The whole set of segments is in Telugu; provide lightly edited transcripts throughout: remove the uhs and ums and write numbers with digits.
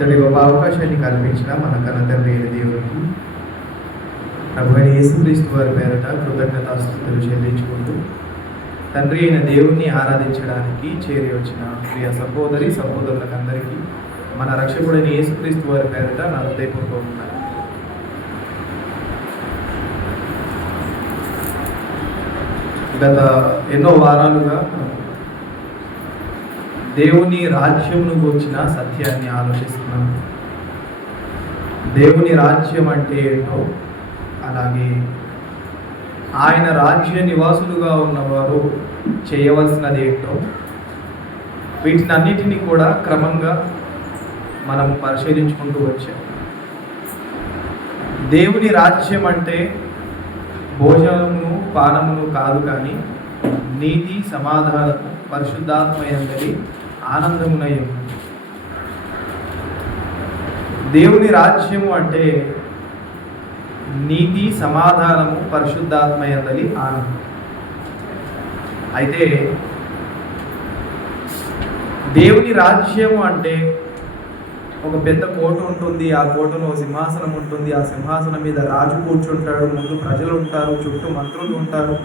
ఇంతటి గొప్ప అవకాశాన్ని కల్పించిన మన కన్న తండ్రి అయిన దేవునికి ప్రభువైన యేసుక్రీస్తు వారి పేరట కృతజ్ఞతాస్తుతులు చెల్లించుకుంటూ తండ్రి అయిన దేవుణ్ణి ఆరాధించడానికి చేరి వచ్చిన ప్రియ సహోదరులకు అందరికీ మన రక్షకుడైన యేసుక్రీస్తు వారి పేరట నా హృదయపూర్వకమైన గత ఎన్నో వారాలుగా దేవుని రాజ్యంను గురించిన సత్యాన్ని ఆలోచిస్తున్నాం. దేవుని రాజ్యం అంటే ఏంటో, అలాగే ఆయన రాజ్య నివాసులుగా ఉన్నవారు చేయవలసినది ఏంటో, వీటినన్నిటినీ కూడా క్రమంగా మనం పరిశీలించుకుంటూ వచ్చాం. దేవుని రాజ్యం అంటే భోజనమును పానమును కాదు, కానీ నీతి, సమాధానము, పరిశుద్ధాత్మయందరి ఆనందమునై ఉంది. దేవుని రాజ్యము అంటే నీతి, సమాధానము, పరిశుద్ధాత్మయందరి ఆనందం. అయితే దేవుని రాజ్యము అంటే ఒక పెద్ద కోట ఉంటుంది, ఆ కోటలో సింహాసనం ఉంటుంది, ఆ సింహాసనం మీద రాజు కూర్చుంటాడు, ముందు ప్రజలు ఉంటారు, చుట్టూ మంత్రులు ఉంటారు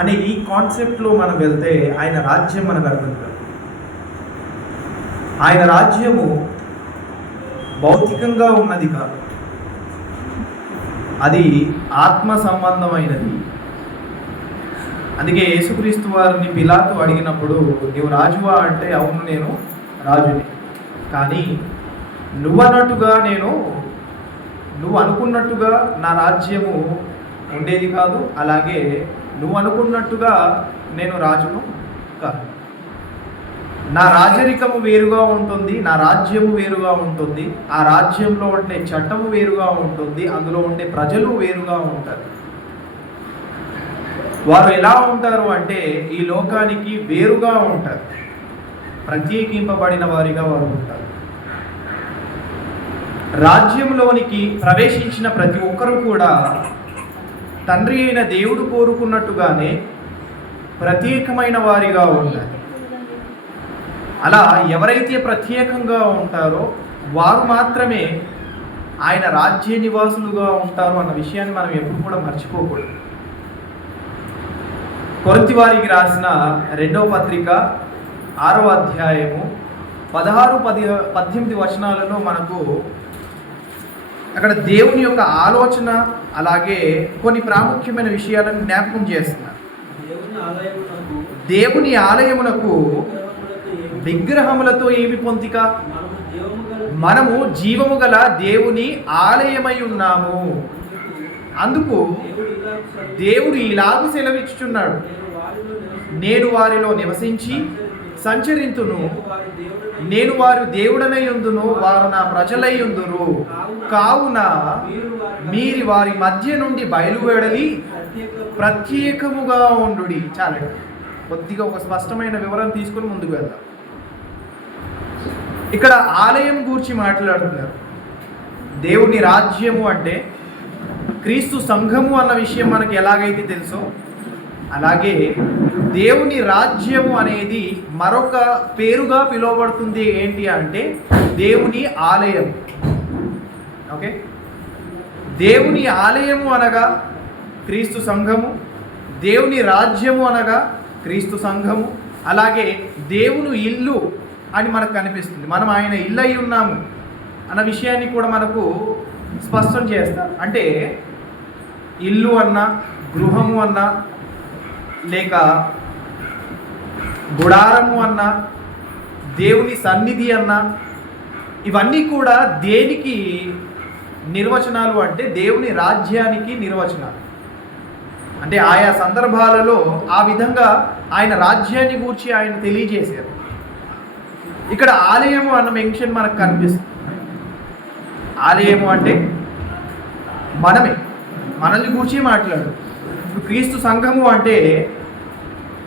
అనే ఈ కాన్సెప్ట్లో మనం వెళ్తే ఆయన రాజ్యం మనకు అర్థం కాదు. ఆయన రాజ్యము భౌతికంగా ఉన్నది కాదు, అది ఆత్మ సంబంధమైనది. అందుకే యేసుక్రీస్తు వారిని పిలాతు అడిగినప్పుడు, నీవు రాజువా అంటే అవును నేను రాజుని, కానీ నువ్వన్నట్టుగా నువ్వు అనుకున్నట్టుగా నా రాజ్యము ఉండేది కాదు, అలాగే నువ్వు అనుకున్నట్టుగా నేను రాజును కాదు. నా రాజరికము వేరుగా ఉంటుంది, నా రాజ్యము వేరుగా ఉంటుంది, ఆ రాజ్యంలో ఉండే చట్టము వేరుగా ఉంటుంది, అందులో ఉండే ప్రజలు వేరుగా ఉంటారు. వారు ఎలా ఉంటారు అంటే ఈ లోకానికి వేరుగా ఉంటారు, ప్రత్యేకింపబడిన వారిగా వారు ఉంటారు. రాజ్యంలోనికి ప్రవేశించిన ప్రతి ఒక్కరూ కూడా తండ్రి అయిన దేవుడు కోరుకున్నట్టుగానే ప్రత్యేకమైన వారిగా ఉంటారు. అలా ఎవరైతే ప్రత్యేకంగా ఉంటారో వారు మాత్రమే ఆయన రాజ్య నివాసులుగా ఉంటారు అన్న విషయాన్ని మనం ఎప్పుడు కూడా మర్చిపోకూడదు. కొరింథీ వారికి రాసిన 2వ పత్రిక 6వ అధ్యాయము 16-18 వచనాలలో మనకు అక్కడ దేవుని యొక్క ఆలోచన, అలాగే కొన్ని ప్రాముఖ్యమైన విషయాలను జ్ఞాపకం చేస్తున్నారు. దేవుని ఆలయమునకు విగ్రహములతో ఏమి పొందిక, మనము జీవము గల దేవుని ఆలయమై ఉన్నాము. అందుకు దేవుడు ఇలాగూ సెలవిచ్చుచున్నాడు, నేను వారిలో నివసించి సంచరింతును, నేను వారి దేవుడనై ఉందును, వారు నా ప్రజలై ఉందురు. కావున మీరు వారి మధ్య నుండి బయలువెడలి ప్రత్యేకముగా ఉండుడి. చాలా కొద్దిగా ఒక స్పష్టమైన వివరణ తీసుకుని ముందుకు వెళ్దాం. ఇక్కడ ఆలయం గురించి మాట్లాడుతున్నారు. దేవుని రాజ్యము అంటే క్రీస్తు సంఘము అన్న విషయం మనకి ఎలాగైతే తెలుసో, అలాగే దేవుని రాజ్యము అనేది మరొక పేరుగా పిలువబడుతుంది. ఏంటి అంటే దేవుని ఆలయం. ఓకే, దేవుని ఆలయము అనగా క్రీస్తు సంఘము, దేవుని రాజ్యము అనగా క్రీస్తు సంఘము, అలాగే దేవుని ఇల్లు అని మనకు కనిపిస్తుంది. మనం ఆయన ఇల్లు అయి ఉన్నాము అన్న విషయాన్ని కూడా మనకు స్పష్టం చేస్తారు. అంటే ఇల్లు అన్నా, గృహము అన్నా, లేక గుడారము అన్నా, దేవుని సన్నిధి అన్నా, ఇవన్నీ కూడా దేనికి నిర్వచనాలు అంటే దేవుని రాజ్యానికి నిర్వచనాలు. అంటే ఆయా సందర్భాలలో ఆ విధంగా ఆయన రాజ్యాన్ని గూర్చి ఆయన తెలియజేశారు. ఇక్కడ ఆలయము అన్న మెన్షన్ మనకు కనిపిస్తుంది. ఆలయము అంటే మనల్ని గూర్చి మాట్లాడు. ఇప్పుడు క్రీస్తు సంఘము అంటే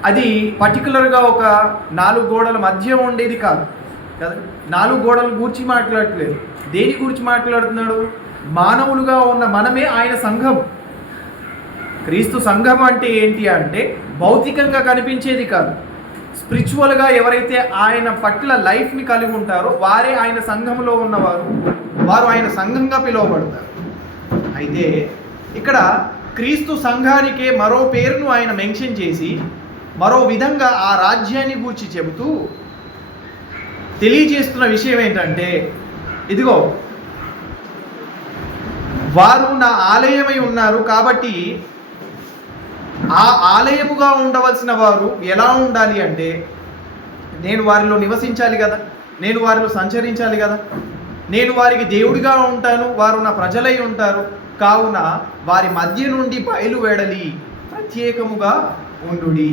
అది పర్టికులర్గా ఒక 4 గోడల మధ్య ఉండేది కాదు కదా. 4 గోడల గూర్చి మాట్లాడట్లేదు. దేని గురించి మాట్లాడుతున్నాడు? మానవులుగా ఉన్న మనమే ఆయన సంఘం. క్రీస్తు సంఘం అంటే ఏంటి అంటే భౌతికంగా కనిపించేది కాదు, స్పిరిచువల్గా ఎవరైతే ఆయన పట్ల లైఫ్ని కలిగి ఉంటారో వారే ఆయన సంఘంలో ఉన్నవారు, వారు ఆయన సంఘంగా పిలువబడతారు. అయితే ఇక్కడ క్రీస్తు సంఘానికే మరో పేరును ఆయన మెన్షన్ చేసి మరో విధంగా ఆ రాజ్యాన్ని గూర్చి చెబుతూ తెలియజేస్తున్న విషయం ఏంటంటే, ఇదిగో వారు నా ఆలయమై ఉన్నారు కాబట్టి ఆ ఆలయముగా ఉండవలసిన వారు ఎలా ఉండాలి అంటే, నేను వారిలో నివసించాలి కదా, నేను వారిలో సంచరించాలి కదా, నేను వారికి దేవుడిగా ఉంటాను, వారు నా ప్రజలై ఉంటారు, కావున వారి మధ్య నుండి బయలువెడలి ప్రత్యేకముగా ఉండుడి.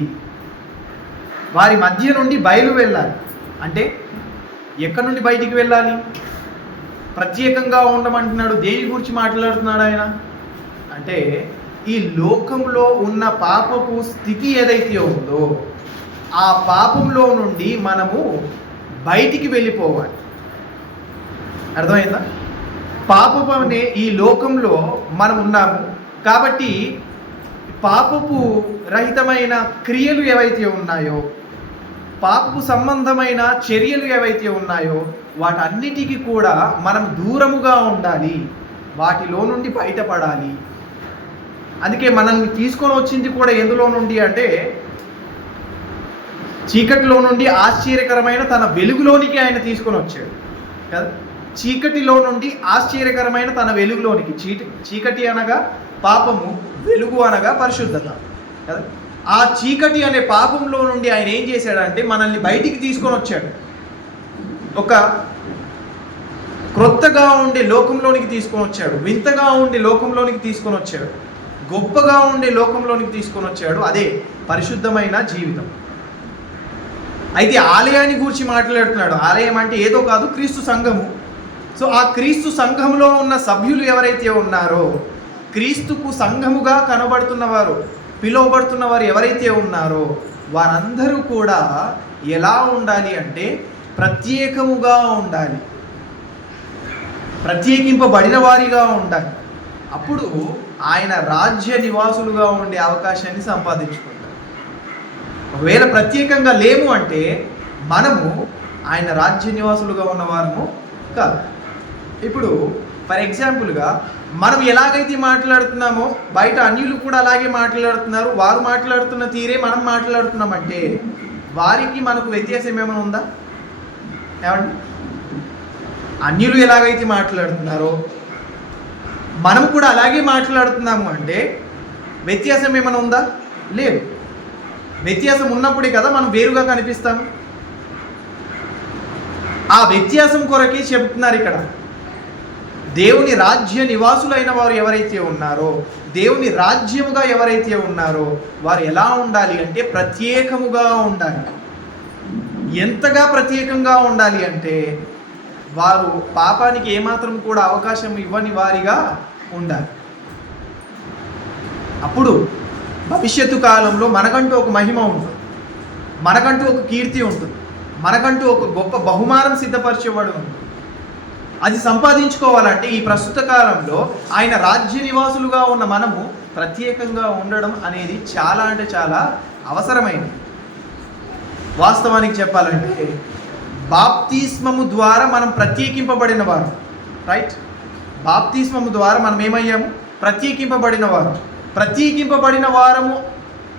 వారి మధ్య నుండి బయలు వెళ్ళాలి అంటే ఎక్కడి నుండి బయటికి వెళ్ళాలి? ప్రత్యేకంగా ఉండమంటున్నాడు. దేని గురించి మాట్లాడుతున్నాడు ఆయన అంటే, ఈ లోకంలో ఉన్న పాపపు స్థితి ఏదైతే ఉందో ఆ పాపంలో నుండి మనము బయటికి వెళ్ళిపోవాలి. అర్థమైందా? పాపపు అనే ఈ లోకంలో మనం ఉన్నాము కాబట్టి పాపపు రహితమైన క్రియలు ఏవైతే ఉన్నాయో, పాపపు సంబంధమైన చర్యలు ఏవైతే ఉన్నాయో వాటన్నిటికీ కూడా మనం దూరముగా ఉండాలి, వాటిలో నుండి బయటపడాలి. అందుకే మనల్ని తీసుకొని వచ్చింది కూడా ఎందులో నుండి అంటే, చీకటిలో నుండి ఆశ్చర్యకరమైన తన వెలుగులోనికి ఆయన తీసుకొని వచ్చాడు కదా. చీకటిలో నుండి ఆశ్చర్యకరమైన తన వెలుగులోనికి, చీకటి అనగా పాపము, వెలుగు అనగా పరిశుద్ధత కదా. ఆ చీకటి అనే పాపంలో నుండి ఆయన ఏం చేశాడంటే మనల్ని బయటికి తీసుకొని వచ్చాడు. ఒక క్రొత్తగా ఉండే లోకంలోనికి తీసుకొని వచ్చాడు, వింతగా ఉండే లోకంలోనికి తీసుకొని వచ్చాడు, గొప్పగా ఉండే లోకంలోనికి తీసుకొని వచ్చాడు. అదే పరిశుద్ధమైన జీవితం. అయితే ఆలయాన్ని గురించి మాట్లాడుతున్నాడు. ఆలయం అంటే ఏదో కాదు, క్రీస్తు సంఘము. సో ఆ క్రీస్తు సంఘంలో ఉన్న సభ్యులు ఎవరైతే ఉన్నారో, క్రీస్తుకు సంఘముగా కనబడుతున్నవారు, పిలువబడుతున్నవారు ఎవరైతే ఉన్నారో వారందరూ కూడా ఎలా ఉండాలి అంటే ప్రత్యేకముగా ఉండాలి, ప్రత్యేకింపబడిన వారిగా ఉండాలి. అప్పుడు ఆయన రాజ్య నివాసులుగా ఉండే అవకాశాన్ని సంపాదించుకుంటారు. ఒకవేళ ప్రత్యేకంగా లేము అంటే మనము ఆయన రాజ్య నివాసులుగా ఉన్నవారము కాదు. ఇప్పుడు ఫర్ ఎగ్జాంపుల్గా మనం ఎలాగైతే మాట్లాడుతున్నామో బయట అన్యులు కూడా అలాగే మాట్లాడుతున్నారు, వారు మాట్లాడుతున్న తీరే మనం మాట్లాడుతున్నామంటే వారికి మనకు వ్యత్యాసం ఏమైనా ఉందా? ఏమండి? అన్యులు ఎలాగైతే మాట్లాడుతున్నారో మనం కూడా అలాగే మాట్లాడుతున్నాము అంటే వ్యత్యాసం ఏమైనా ఉందా? లేదు. వ్యత్యాసం ఉన్నప్పుడే కదా మనం వేరుగా కనిపిస్తాము. ఆ వ్యత్యాసం కొరకే చెబుతున్నారు ఇక్కడ. దేవుని రాజ్య నివాసులైన వారు ఎవరైతే ఉన్నారో, దేవుని రాజ్యముగా ఎవరైతే ఉన్నారో వారు ఎలా ఉండాలి అంటే ప్రత్యేకముగా ఉండాలి. ఎంతగా ప్రత్యేకంగా ఉండాలి అంటే వారు పాపానికి ఏమాత్రం కూడా అవకాశం ఇవ్వని వారిగా ఉండాలి. అప్పుడు భవిష్యత్తు కాలంలో మనకంటూ ఒక మహిమ ఉంటుంది, మనకంటూ ఒక కీర్తి ఉంటుంది, మనకంటూ ఒక గొప్ప బహుమానం సిద్ధపరచబడి ఉంటుంది. అది సంపాదించుకోవాలంటే ఈ ప్రస్తుత కాలంలో ఆయన రాజ్య నివాసులుగా ఉన్న మనము ప్రత్యేకంగా ఉండడం అనేది చాలా అంటే చాలా అవసరమైనది. వాస్తవానికి చెప్పాలంటే బాప్తిస్మము ద్వారా మనం ప్రత్యేకింపబడిన వారు, రైట్? బాప్తిస్మము ద్వారా మనం ఏమయ్యాము? ప్రత్యేకింపబడిన వారు. ప్రత్యేకింపబడిన వారము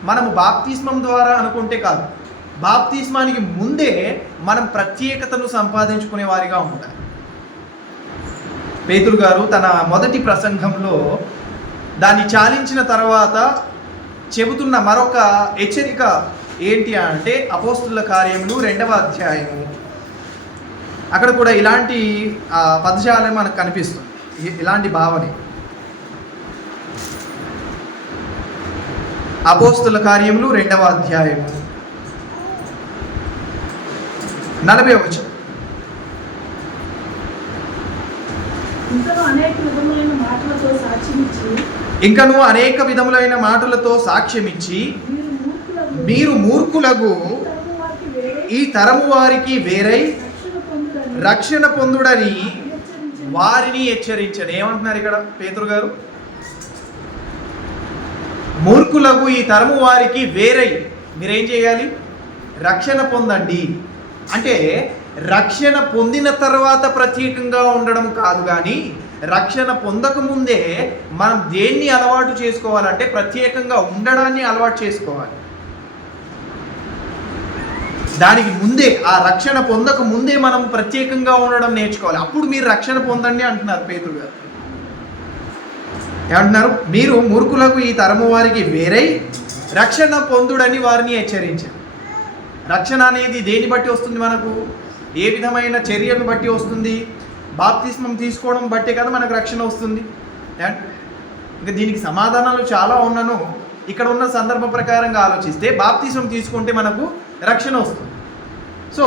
మనము బాప్తిస్మం ద్వారా అనుకుంటే కాదు, బాప్తిస్మానికి ముందే మనం ప్రత్యేకతను సంపాదించుకునే వారిగా ఉంటారు. పేతురు గారు తన మొదటి ప్రసంగంలో దాన్ని చాలించిన తర్వాత చెబుతున్న మరొక హెచ్చరిక ఏంటి అంటే అపోస్తుల కార్యములు 2వ అధ్యాయము. అక్కడ కూడా ఇలాంటి పదజాలం మనకు కనిపిస్తుంది, ఇలాంటి భావనే. అపోస్తుల కార్యములు 2వ అధ్యాయము 40వ వచనం. ఇంకను అనేక విధములైన మాటలతో సాక్ష్యమిచ్చి మీరు మూర్ఖులకు ఈ తరము వారికి వేరై రక్షణ పొందుడని వారిని హెచ్చరించండి. ఏమంటున్నారు ఇక్కడ పేతురు గారు? మూర్ఖులకు ఈ తరము వారికి వేరై మీరేం చేయాలి? రక్షణ పొందండి. అంటే రక్షణ పొందిన తర్వాత ప్రత్యేకంగా ఉండడం కాదు, కానీ రక్షణ పొందకముందే మనం దేన్ని అలవాటు చేసుకోవాలంటే ప్రత్యేకంగా ఉండడాన్ని అలవాటు చేసుకోవాలి. దానికి ముందే, ఆ రక్షణ పొందక ముందే మనం ప్రత్యేకంగా ఉండడం నేర్చుకోవాలి. అప్పుడు మీరు రక్షణ పొందండి అంటున్నారు పేతురు గారు. ఏమంటున్నారు? మీరు మూర్ఖులకు ఈ తరము వారికి వేరై రక్షణ పొందుడని వారిని హెచ్చరించారు. రక్షణ అనేది దేని బట్టి వస్తుంది? మనకు ఏ విధమైన చర్యను బట్టి వస్తుంది? బాప్తిస్మం తీసుకోవడం బట్టే కదా మనకు రక్షణ వస్తుంది. ఇంకా దీనికి సమాధానాలు చాలా ఉన్నాను. ఇక్కడ ఉన్న సందర్భ ప్రకారంగా ఆలోచిస్తే బాప్తిస్మం తీసుకుంటే మనకు రక్షణ వస్తుంది. సో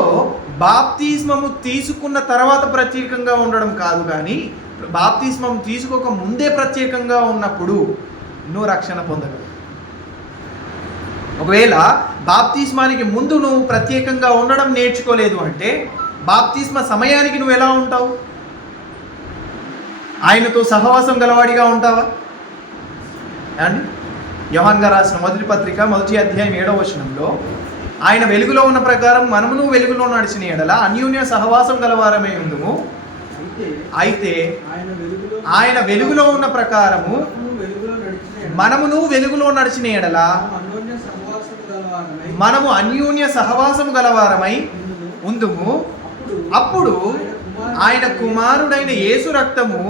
బాప్తిస్మము తీసుకున్న తర్వాత ప్రత్యేకంగా ఉండడం కాదు, కానీ బాప్తిస్మం తీసుకోక ముందే ప్రత్యేకంగా ఉన్నప్పుడు నువ్వు రక్షణ పొందగలవు. ఒకవేళ బాప్తిస్మానికి ముందు నువ్వు ప్రత్యేకంగా ఉండడం నేర్చుకోలేదు అంటే బాప్తిస్మ సమయానికి నువ్వు ఎలా ఉంటావు? ఆయనతో సహవాసం గలవాడిగా ఉంటావా? అండి, యోహాన్ గారు రాసిన మొదటి పత్రిక 1వ అధ్యాయం 7వ వచనంలో ఆయన వెలుగులో ఉన్న ప్రకారం మనమును వెలుగులో నడిచిన ఎడల అన్యోన్య సహవాసం గలవారమై ఉందుము. అయితే ఆయన వెలుగులో ఉన్న ప్రకారము మనమును వెలుగులో నడిచిన ఎడల మనము అన్యోన్య సహవాసము గలవారమై ఉందుము. అప్పుడు ఆయన కుమారుడైన యేసు రక్తము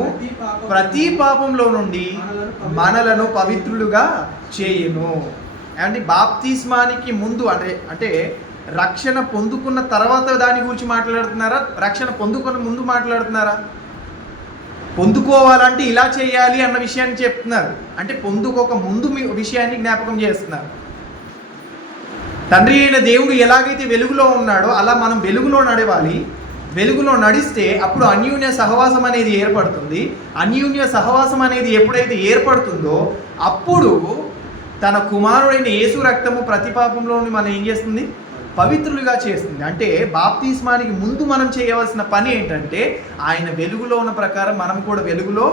ప్రతి పాపంలో నుండి మనలను పవిత్రులుగా చేయును. అంటే బాప్తిస్మానికి ముందు అంటే రక్షణ పొందుకున్న తర్వాత దాని గురించి మాట్లాడుతున్నారా? రక్షణ పొందుకున్న ముందు మాట్లాడుతున్నారా? పొందుకోవాలంటే ఇలా చేయాలి అన్న విషయాన్ని చెప్తున్నారు. అంటే పొందుకోక ముందు విషయాన్ని జ్ఞాపకం చేస్తున్నారు. తండ్రి అయిన దేవుడు ఎలాగైతే వెలుగులో ఉన్నాడో అలా మనం వెలుగులో నడవాలి. వెలుగులో నడిస్తే అప్పుడు అన్యోన్య సహవాసం అనేది ఏర్పడుతుంది. అన్యోన్య సహవాసం అనేది ఎప్పుడైతే ఏర్పడుతుందో అప్పుడు తన కుమారుడైన యేసు రక్తము ప్రతి పాపంలోని మనం ఏం చేస్తుంది? పవిత్రులుగా చేస్తుంది. అంటే బాప్తిస్మానికి ముందు మనం చేయవలసిన పని ఏంటంటే ఆయన వెలుగులో ఉన్న ప్రకారం మనం కూడా వెలుగులో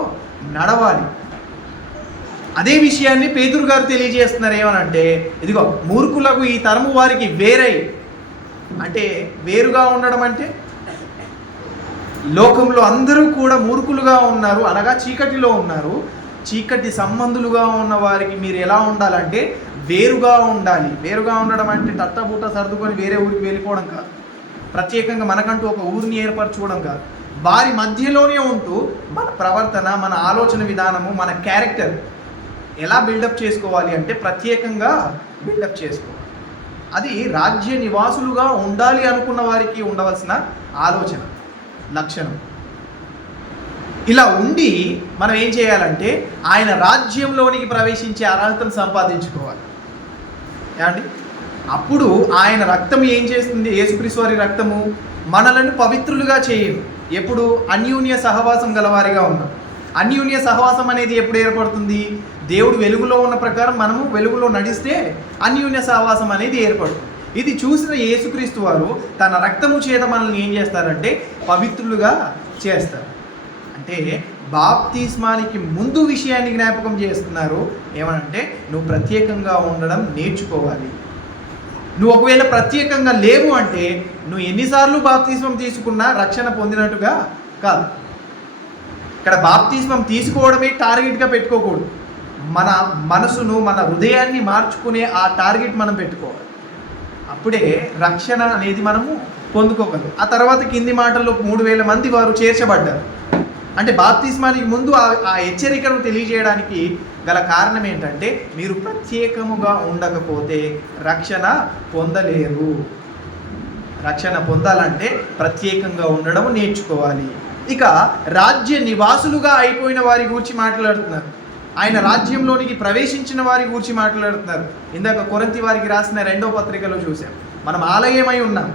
నడవాలి. అదే విషయాన్ని పేతురు గారు తెలియజేస్తున్నారు. ఏమనంటే ఇదిగో మూర్ఖులకు ఈ తరము వారికి వేరై, అంటే వేరుగా ఉండడం అంటే లోకంలో అందరూ కూడా మూర్ఖులుగా ఉన్నారు, అనగా చీకటిలో ఉన్నారు. చీకటి సంబంధులుగా ఉన్న వారికి మీరు ఎలా ఉండాలంటే వేరుగా ఉండాలి. వేరుగా ఉండడం అంటే తట్టబూట సర్దుకొని వేరే ఊరికి వెళ్ళిపోవడం కాదు, ప్రత్యేకంగా మనకంటూ ఒక ఊరిని ఏర్పరచుకోవడం కాదు. వారి మధ్యలోనే ఉంటూ మన ప్రవర్తన, మన ఆలోచన విధానము, మన క్యారెక్టర్ ఎలా బిల్డప్ చేసుకోవాలి అంటే ప్రత్యేకంగా బిల్డప్ చేసుకోవాలి. అది రాజ్య నివాసులుగా ఉండాలి అనుకున్న వారికి ఉండవలసిన ఆలోచన, లక్షణం. ఇలా ఉండి మనం ఏం చేయాలంటే ఆయన రాజ్యంలోనికి ప్రవేశించే అర్హతను సంపాదించుకోవాలి. ఏమండి? అప్పుడు ఆయన రక్తం ఏం చేస్తుంది? యేసుక్రీస్తు వారి రక్తము మనలను పవిత్రులుగా చేయదు. ఎప్పుడు? అన్యోన్య సహవాసం గలవారిగా ఉన్నాం. అన్యోన్య సహవాసం అనేది ఎప్పుడు ఏర్పడుతుంది? దేవుడు వెలుగులో ఉన్న ప్రకారం మనము వెలుగులో నడిస్తే అన్యోన్య సహవాసం అనేది ఏర్పడుతుంది. ఇది చూసిన యేసుక్రీస్తు వారు తన రక్తము చేత మనల్ని ఏం చేస్తారంటే పవిత్రులుగా చేస్తారు. అంటే బాప్తిస్మానికి ముందు విషయాన్ని జ్ఞాపకం చేస్తున్నారు. ఏమనంటే నువ్వు ప్రత్యేకంగా ఉండడం నేర్చుకోవాలి. నువ్వు ఒకవేళ ప్రత్యేకంగా లేవు అంటే నువ్వు ఎన్నిసార్లు బాప్తిస్మం తీసుకున్నా రక్షణ పొందినట్టుగా కాదు. ఇక్కడ బాప్తిస్మం తీసుకోవడమే టార్గెట్గా పెట్టుకోకూడదు. మన మనసును, మన హృదయాన్ని మార్చుకునే ఆ టార్గెట్ మనం పెట్టుకోవాలి. అప్పుడే రక్షణ అనేది మనము పొందుకోగలం. ఆ తర్వాత కింది మాటల్లో 3000 మంది వారు చేర్చబడ్డారు. అంటే బాప్తిస్మానికి ముందు ఆ హెచ్చరికను తెలియజేయడానికి గల కారణం ఏంటంటే మీరు ప్రత్యేకముగా ఉండకపోతే రక్షణ పొందలేరు. రక్షణ పొందాలంటే ప్రత్యేకంగా ఉండడం నేర్చుకోవాలి. ఇక రాజ్య నివాసులుగా అయిపోయిన వారి గురించి మాట్లాడుతున్నారు. ఆయన రాజ్యంలోనికి ప్రవేశించిన వారి గురించి మాట్లాడుతున్నారు. ఇందాక కొరింథీ వారికి రాసిన 2వ పత్రికలో చూసాం. మనం ఆలయమై ఉన్నాం,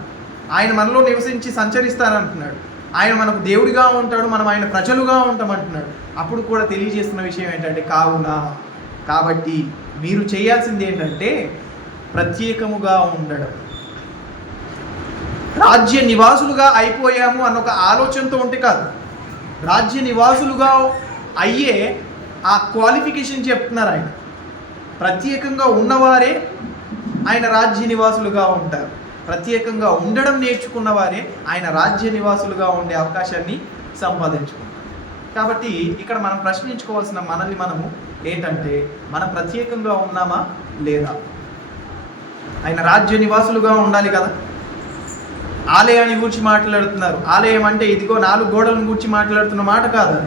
ఆయన మనలో నివసించి సంచరిస్తానంటున్నాడు. ఆయన మనకు దేవుడిగా ఉంటాడు, మనం ఆయన ప్రజలుగా ఉంటామంటున్నాడు. అప్పుడు కూడా తెలియజేస్తున్న విషయం ఏంటంటే కాబట్టి మీరు చేయాల్సింది ఏంటంటే ప్రత్యేకముగా ఉండడం. రాజ్య నివాసులుగా అయిపోయాము అన్న ఒక ఆలోచనతో ఉంటే కాదు, రాజ్య నివాసులుగా అయ్యే ఆ క్వాలిఫికేషన్ చెప్తున్నారు. ఆయన ప్రత్యేకంగా ఉన్నవారే ఆయన రాజ్య నివాసులుగా ఉంటారు. ప్రత్యేకంగా ఉండడం నేర్చుకున్న వారే ఆయన రాజ్య నివాసులుగా ఉండే అవకాశాన్ని సంపాదించుకుంటారు. కాబట్టి ఇక్కడ మనం ప్రశ్నించుకోవాల్సిన మనల్ని మనము ఏంటంటే, మనం ప్రత్యేకంగా ఉన్నామా లేదా? ఆయన రాజ్య నివాసులుగా ఉండాలి కదా. ఆలయాన్ని గురించి మాట్లాడుతున్నారు. ఆలయం అంటే ఇదిగో 4 గోడలను గురించి మాట్లాడుతున్న మాట కాదు.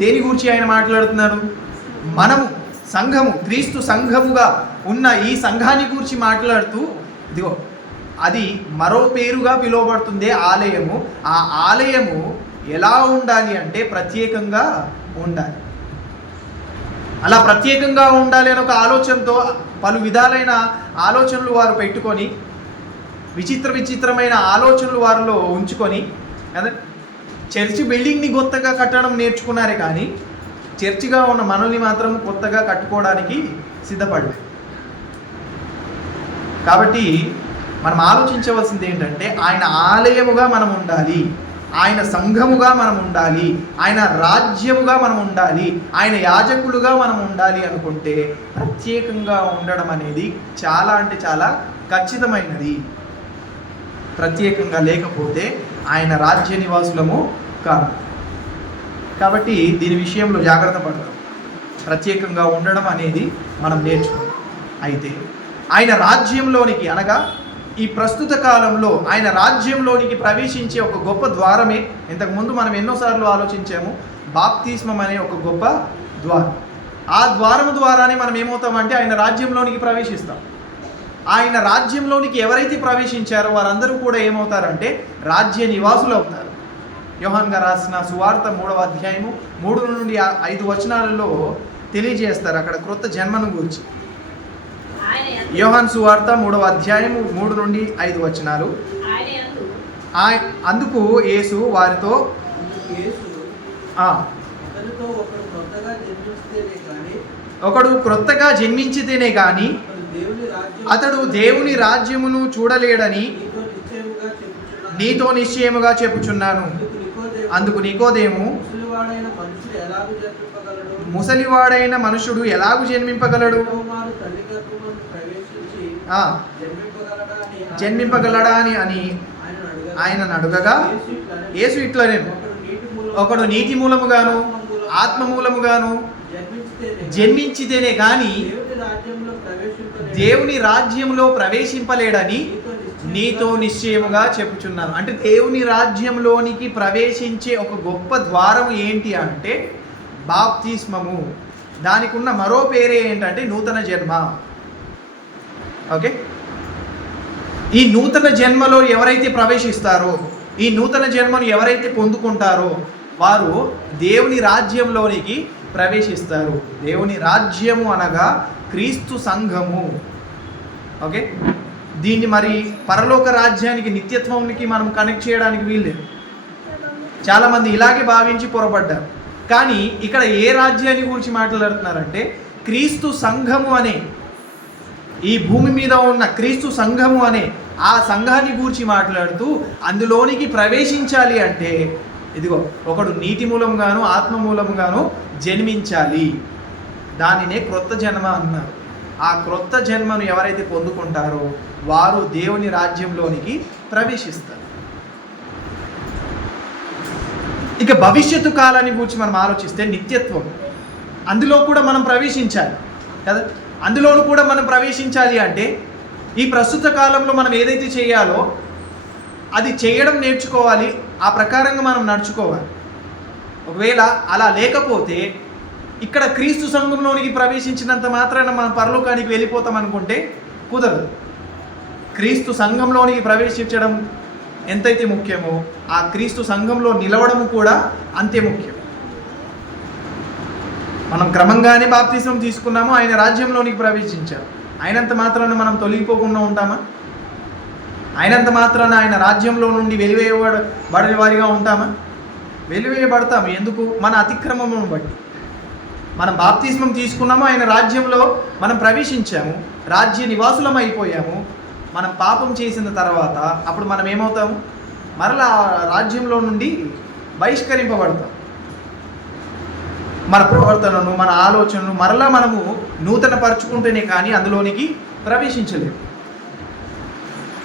దేని గురించి ఆయన మాట్లాడుతున్నారు? మనము సంఘము, క్రీస్తు సంఘముగా ఉన్న ఈ సంఘాన్ని గురించి మాట్లాడుతూ, ఇదిగో అది మరో పేరుగా పిలువబడుతుంది ఆలయము. ఆ ఆలయము ఎలా ఉండాలి అంటే ప్రత్యేకంగా ఉండాలి. అలా ప్రత్యేకంగా ఉండాలి అని ఒక ఆలోచనతో పలు విధాలైన ఆలోచనలు వారు పెట్టుకొని, విచిత్రమైన ఆలోచనలు వారిలో ఉంచుకొని, అదే చర్చి బిల్డింగ్ని కొత్తగా కట్టడం నేర్చుకున్నారే కానీ చర్చిగా ఉన్న మనల్ని మాత్రం కొత్తగా కట్టుకోవడానికి సిద్ధపడలేదు. కాబట్టి మనం ఆలోచించవలసింది ఏంటంటే, ఆయన ఆలయముగా మనం ఉండాలి, ఆయన సంఘముగా మనం ఉండాలి, ఆయన రాజ్యముగా మనం ఉండాలి, ఆయన యాజకులుగా మనం ఉండాలి అనుకుంటే ప్రత్యేకంగా ఉండడం అనేది చాలా అంటే చాలా ఖచ్చితమైనది. ప్రత్యేకంగా లేకపోతే ఆయన రాజ్య నివాసులము కాదు. కాబట్టి దీని విషయంలో జాగ్రత్త పడతాం. ప్రత్యేకంగా ఉండడం అనేది మనం నేర్చుకుంటాం. అయితే ఆయన రాజ్యంలోనికి, అనగా ఈ ప్రస్తుత కాలంలో ఆయన రాజ్యంలోనికి ప్రవేశించే ఒక గొప్ప ద్వారమే, ఇంతకుముందు మనం ఎన్నోసార్లు ఆలోచించాము, బాప్తిస్మం అనే ఒక గొప్ప ద్వారం. ఆ ద్వారం ద్వారానే మనం ఏమవుతామంటే ఆయన రాజ్యంలోనికి ప్రవేశిస్తాం. ఆయన రాజ్యంలోనికి ఎవరైతే ప్రవేశించారో వారందరూ కూడా ఏమవుతారంటే రాజ్య నివాసులు అవుతారు. యోహాన్ గారు రాసిన సువార్త 3వ అధ్యాయము 3 నుండి 5 వచనాలలో తెలియజేస్తారు అక్కడ క్రొత్త జన్మను గురించి. యోహాన్ సువార్త 3వ అధ్యాయము 3 నుండి 5 వచనాలు. అందుకు యేసు వారితో, ఒకడు క్రొత్తగా జన్మించితేనే కానీ అతడు దేవుని రాజ్యమును చూడలేడని నీతో నిశ్చయముగా చెప్పుచున్నాను. అందుకు నికోదేము, ముసలివాడైన మనుషుడు ఎలాగు జన్మింపగలడు? జన్మింపగలడా అని ఆయన అడుగగా యేసు ఇట్లా, నేను ఒకడు నీటి మూలముగాను ఆత్మ మూలముగాను జన్మించితేనే కానీ దేవుని రాజ్యంలో ప్రవేశింపలేడని నీతో నిశ్చయముగా చెప్పుచున్నాను. అంటే దేవుని రాజ్యంలోనికి ప్రవేశించే ఒక గొప్ప ద్వారం ఏంటి అంటే బాప్తిస్మము. దానికి ఉన్న మరో పేరే ఏంటంటే నూతన జన్మ. ఓకే, ఈ నూతన జన్మలో ఎవరైతే ప్రవేశిస్తారో, ఈ నూతన జన్మను ఎవరైతే పొందుకుంటారో వారు దేవుని రాజ్యంలోనికి ప్రవేశిస్తారు. దేవుని రాజ్యము అనగా క్రీస్తు సంఘము. ఓకే, దీన్ని మరి పరలోక రాజ్యానికి, నిత్యత్వానికి మనం కనెక్ట్ చేయడానికి వీల్లేదు. చాలామంది ఇలాగే భావించి పొరపడ్డారు. కానీ ఇక్కడ ఏ రాజ్యాన్ని గురించి మాట్లాడుతున్నారంటే క్రీస్తు సంఘము అనే, ఈ భూమి మీద ఉన్న క్రీస్తు సంఘము అనే ఆ సంఘాన్ని గురించి మాట్లాడుతూ అందులోనికి ప్రవేశించాలి అంటే ఇదిగో ఒకడు నీటి మూలముగాను ఆత్మ మూలముగాను జన్మించాలి. దానినే క్రొత్త జన్మ అన్నారు. ఆ క్రొత్త జన్మను ఎవరైతే పొందుకుంటారో వారు దేవుని రాజ్యంలోనికి ప్రవేశిస్తారు. ఇక భవిష్యత్తు కాలాన్ని గురించి మనం ఆలోచిస్తే నిత్యత్వం, అందులో కూడా మనం ప్రవేశించాలి కదా. అందులోనూ కూడా మనం ప్రవేశించాలి అంటే ఈ ప్రస్తుత కాలంలో మనం ఏదైతే చేయాలో అది చేయడం నేర్చుకోవాలి, ఆ ప్రకారంగా మనం నడుచుకోవాలి. ఒకవేళ అలా లేకపోతే ఇక్కడ క్రీస్తు సంఘంలోనికి ప్రవేశించినంత మాత్రాన మనం పరలోకానికి వెళ్ళిపోతాం అనుకుంటే కుదరదు. క్రీస్తు సంఘంలోనికి ప్రవేశించడం ఎంతైతే ముఖ్యమో ఆ క్రీస్తు సంఘంలో నిలవడం కూడా అంతే ముఖ్యం. మనం క్రమంగానే బాప్తిస్మం తీసుకున్నాము, ఆయన రాజ్యంలోనికి ప్రవేశించారు. అయినంత మాత్రాన మనం తొలగిపోకుండా ఉంటామా? అయినంత మాత్రాన ఆయన రాజ్యంలో నుండి వెలివేయబడిన వారిగా ఉంటామా? వెలివేయబడతాము. ఎందుకు? మన అతిక్రమమును బట్టి. మనం బాప్తిస్మం తీసుకున్నాము, ఆయన రాజ్యంలో మనం ప్రవేశించాము, రాజ్య నివాసులం అయిపోయాము. మనం పాపం చేసిన తర్వాత అప్పుడు మనం ఏమవుతాము? మరలా రాజ్యంలో నుండి బహిష్కరింపబడతాం. మన ప్రవర్తనను, మన ఆలోచనను మరలా మనము నూతన పరుచుకుంటేనే కానీ అందులోనికి ప్రవేశించలేము.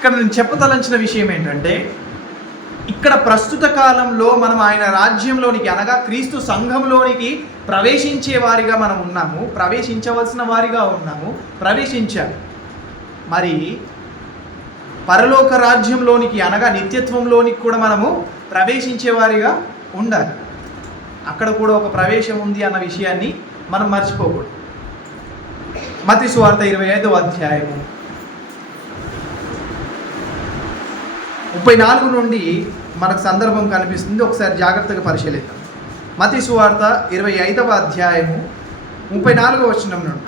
ఇక్కడ నేను చెప్పదలంచిన విషయం ఏంటంటే, ఇక్కడ ప్రస్తుత కాలంలో మనం ఆయన రాజ్యంలోనికి అనగా క్రీస్తు సంఘంలోనికి ప్రవేశించే వారిగా మనం ఉన్నాము, ప్రవేశించవలసిన వారిగా ఉన్నాము, ప్రవేశించాము. మరి పరలోక రాజ్యంలోనికి అనగా నిత్యత్వంలోనికి కూడా మనము ప్రవేశించే వారిగా ఉండాలి. అక్కడ కూడా ఒక ప్రవేశం ఉంది అన్న విషయాన్ని మనం మర్చిపోకూడదు. మత్తయి సువార్త 25వ అధ్యాయము 34 నుండి మనకు సందర్భం కనిపిస్తుంది. ఒకసారి జాగ్రత్తగా పరిశీలిద్దాం. మత్తయి సువార్త 25వ అధ్యాయము 34వ వచనం నుండి,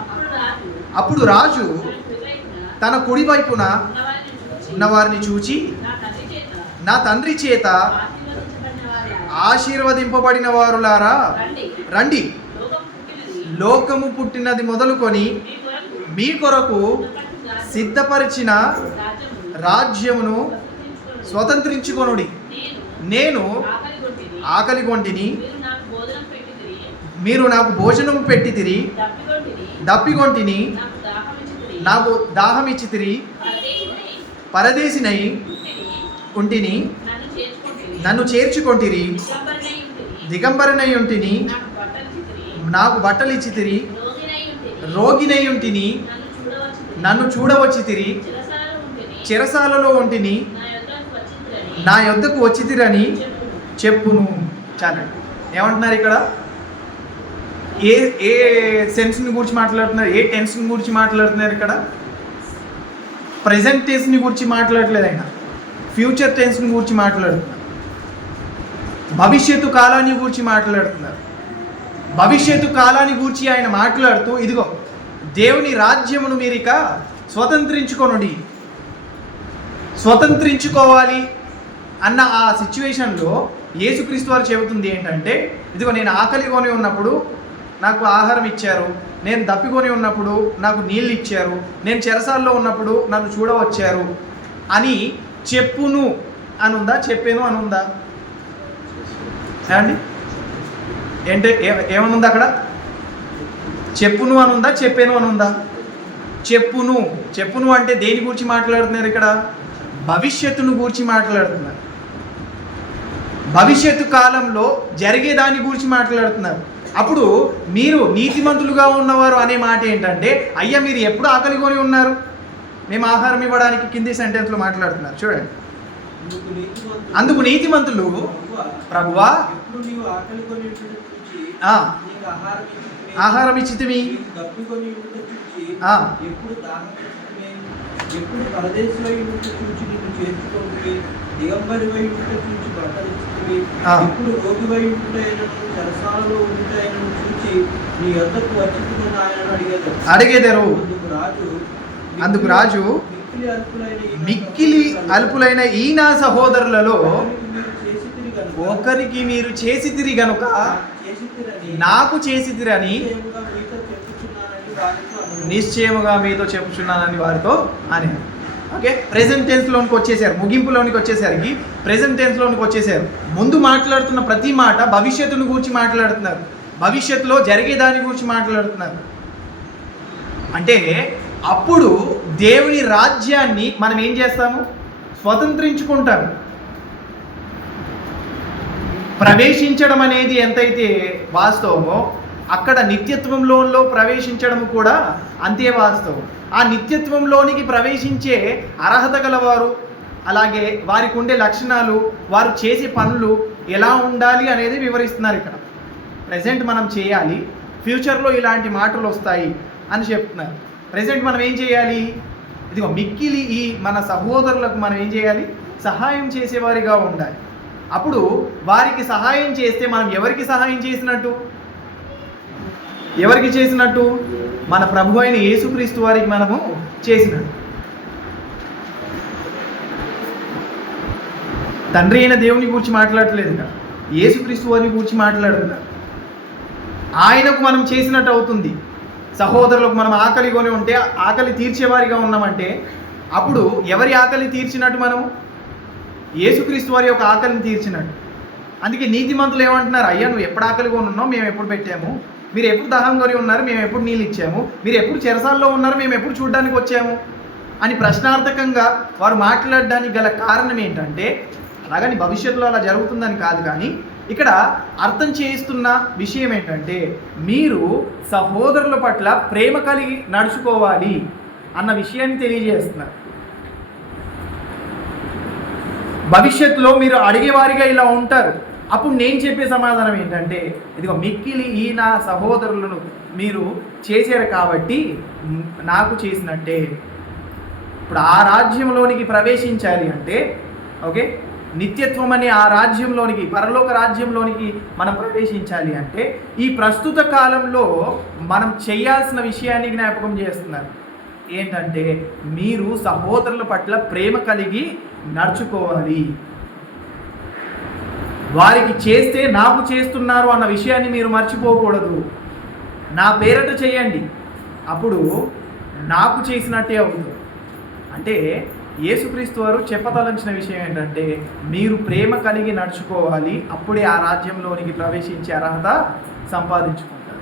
అప్పుడు రాజు తన కుడి వైపున ఉన్నవారిని చూచి, నా తండ్రి చేత ఆశీర్వదింపబడిన వారులారా రండి, లోకము పుట్టినది మొదలుకొని మీ కొరకు సిద్ధపరిచిన రాజ్యమును స్వతంత్రించుకొనుడి. నేను ఆకలి కొంటిని, మీరు నాకు భోజనము పెట్టితిరి, దప్పికొంటిని, నాకు దాహం ఇచ్చితిరి, పరదేశినై ఉంటిని, నన్ను చేర్చుకొంటిరి, దిగంబరనై ఉంటిని, నాకు బట్టలు ఇచ్చితిరి, రోగినై ఉంటిని, నన్ను చూడవచ్చితిరి, చెరసాలలో ఉంటిని, నా యొద్దకు వచ్చితిరని చెప్పును. చాలండి. ఏమంటున్నారు ఇక్కడ? ఏ ఏ సెన్స్ని గురించి మాట్లాడుతున్నారు? ఏ టెన్స్ని గురించి మాట్లాడుతున్నారు? ఇక్కడ ప్రెజెంట్ టెన్స్ని గురించి మాట్లాడలేదు ఆయన, ఫ్యూచర్ టెన్స్ని గురించి మాట్లాడుతున్నారు, భవిష్యత్తు కాలాన్ని గురించి మాట్లాడుతున్నారు. భవిష్యత్తు కాలాన్ని గురించి ఆయన మాట్లాడుతూ, ఇదిగో దేవుని రాజ్యమును మీరు ఇక స్వతంత్రించుకోవాలి అన్న ఆ సిచ్యువేషన్లో యేసుక్రీస్తు వారు చెబుతుంది ఏంటంటే, ఇదిగో నేను ఆకలి కొని ఉన్నప్పుడు నాకు ఆహారం ఇచ్చారు, నేను దప్పికొని ఉన్నప్పుడు నాకు నీళ్ళు ఇచ్చారు, నేను చెరసాల్లో ఉన్నప్పుడు నన్ను చూడవచ్చారు అని చెప్పును అనుందా, చెప్పాను అనుందా? ఏమండి ఏంటే ఏమనుంది అక్కడ? చెప్పును అనుందా, చెప్పాను అనుందా? చెప్పును అంటే దేని గురించి మాట్లాడుతున్నారు ఇక్కడ? భవిష్యత్తును గురించి మాట్లాడుతున్నారు. భవిష్యత్తు కాలంలో జరిగేదాని గురించి మాట్లాడుతున్నారు. అప్పుడు మీరు నీతిమంతులుగా ఉన్నవారు అనే మాట ఏంటంటే, అయ్యా మీరు ఎప్పుడు ఆకలి కొని ఉన్నారు, మేము ఆహారం ఇవ్వడానికి, కింది సెంటెన్స్లో మాట్లాడుతున్నారు. చూడండి, అందుకు నీతిమంతులు, ప్రభువా ఆహారం ఇచ్చితివి, అడిగేదారు. అందుకు రాజు, మిక్కిలి అల్పులైన ఈ నా సహోదరులలో ఒకరికి మీరు చేసితిరి గనుక నాకు చేసితిరని నిశ్చయముగా మీతో చెప్పుచున్నానని వారితో అని. ఓకే, ప్రెజెంట్ టెన్స్లోనికి వచ్చేసారు, ముగింపులోనికి వచ్చేసరికి ప్రెజెంట్ టెన్స్లోనికి వచ్చేసారు. ముందు మాట్లాడుతున్న ప్రతి మాట భవిష్యత్తును గురించి మాట్లాడుతున్నారు, భవిష్యత్తులో జరిగే దాని గురించి మాట్లాడుతున్నారు. అంటే అప్పుడు దేవుని రాజ్యాన్ని మనం ఏం చేస్తాము? స్వతంత్రించుకుంటాము. ప్రవేశించడం అనేది ఎంతైతే వాస్తవమో, అక్కడ నిత్యత్వంలో ప్రవేశించడం కూడా అంతే వాస్తవం. ఆ నిత్యత్వంలోనికి ప్రవేశించే అర్హత గలవారు, అలాగే వారికి ఉండే లక్షణాలు, వారు చేసే పనులు ఎలా ఉండాలి అనేది వివరిస్తున్నారు ఇక్కడ. ప్రజెంట్ మనం చేయాలి, ఫ్యూచర్లో ఇలాంటి మాటలు వస్తాయి అని చెప్తున్నారు. ప్రజెంట్ మనం ఏం చేయాలి? ఇదిగో మిక్కిలి ఈ మన సహోదరులకు మనం ఏం చేయాలి? సహాయం చేసేవారిగా ఉండాలి. అప్పుడు వారికి సహాయం చేస్తే మనం ఎవరికి సహాయం చేసినట్టు? ఎవరికి చేసినట్టు? మన ప్రభు అయిన యేసుక్రీస్తు వారికి మనము చేసినట్టు. తండ్రి అయిన దేవుని గురించి మాట్లాడట్లేదు కదా, యేసుక్రీస్తు వారిని గురించి మాట్లాడుతున్నారు. ఆయనకు మనం చేసినట్టు అవుతుంది. సహోదరులకు మనం ఆకలి కొని ఉంటే ఆకలి తీర్చేవారిగా ఉన్నామంటే, అప్పుడు ఎవరి ఆకలి తీర్చినట్టు? మనము యేసుక్రీస్తు వారి యొక్క ఆకలిని తీర్చినట్టు. అందుకే నీతిమంతులు ఏమంటున్నారు? అయ్యా నువ్వు ఎప్పుడు ఆకలి కొని ఉన్నావు, మేము ఎప్పుడు పెట్టాము, మీరు ఎప్పుడు దాహం కొని ఉన్నారు, మేము ఎప్పుడు నీళ్ళు ఇచ్చాము, మీరు ఎప్పుడు చెరసాల్లో ఉన్నారు, మేము ఎప్పుడు చూడడానికి వచ్చాము అని ప్రశ్నార్థకంగా వారు మాట్లాడడానికి గల కారణం ఏంటంటే, అలాగని భవిష్యత్తులో అలా జరుగుతుందని కాదు, కానీ ఇక్కడ అర్థం చేస్తున్న విషయం ఏంటంటే, మీరు సహోదరుల పట్ల ప్రేమ కలిగి నడుచుకోవాలి అన్న విషయాన్ని తెలియజేస్తున్నారు. భవిష్యత్తులో మీరు అడిగేవారిగా ఇలా ఉంటారు. అప్పుడు నేను చెప్పే సమాధానం ఏంటంటే, ఇదిగో మిక్కిలి ఈ నా సహోదరులను మీరు చేశారు కాబట్టి నాకు చేసినట్టే. ఇప్పుడు ఆ రాజ్యంలోనికి ప్రవేశించాలి అంటే, ఓకే, నిత్యత్వం అనే ఆ రాజ్యంలోనికి, పరలోక రాజ్యంలోనికి మనం ప్రవేశించాలి అంటే, ఈ ప్రస్తుత కాలంలో మనం చేయాల్సిన విషయాన్ని జ్ఞాపకం చేస్తున్నారు. ఏంటంటే, మీరు సహోదరుల పట్ల ప్రేమ కలిగి నడుచుకోవాలి. వారికి చేస్తే నాకు చేస్తున్నారు అన్న విషయాన్ని మీరు మర్చిపోకూడదు. నా పేరట చేయండి, అప్పుడు నాకు చేసినట్టే అవుతుంది. అంటే యేసుక్రీస్తు వారు చెప్పదలంచిన విషయం ఏంటంటే, మీరు ప్రేమ కలిగి నడుచుకోవాలి, అప్పుడే ఆ రాజ్యంలోనికి ప్రవేశించే అర్హత సంపాదించుకుంటారు.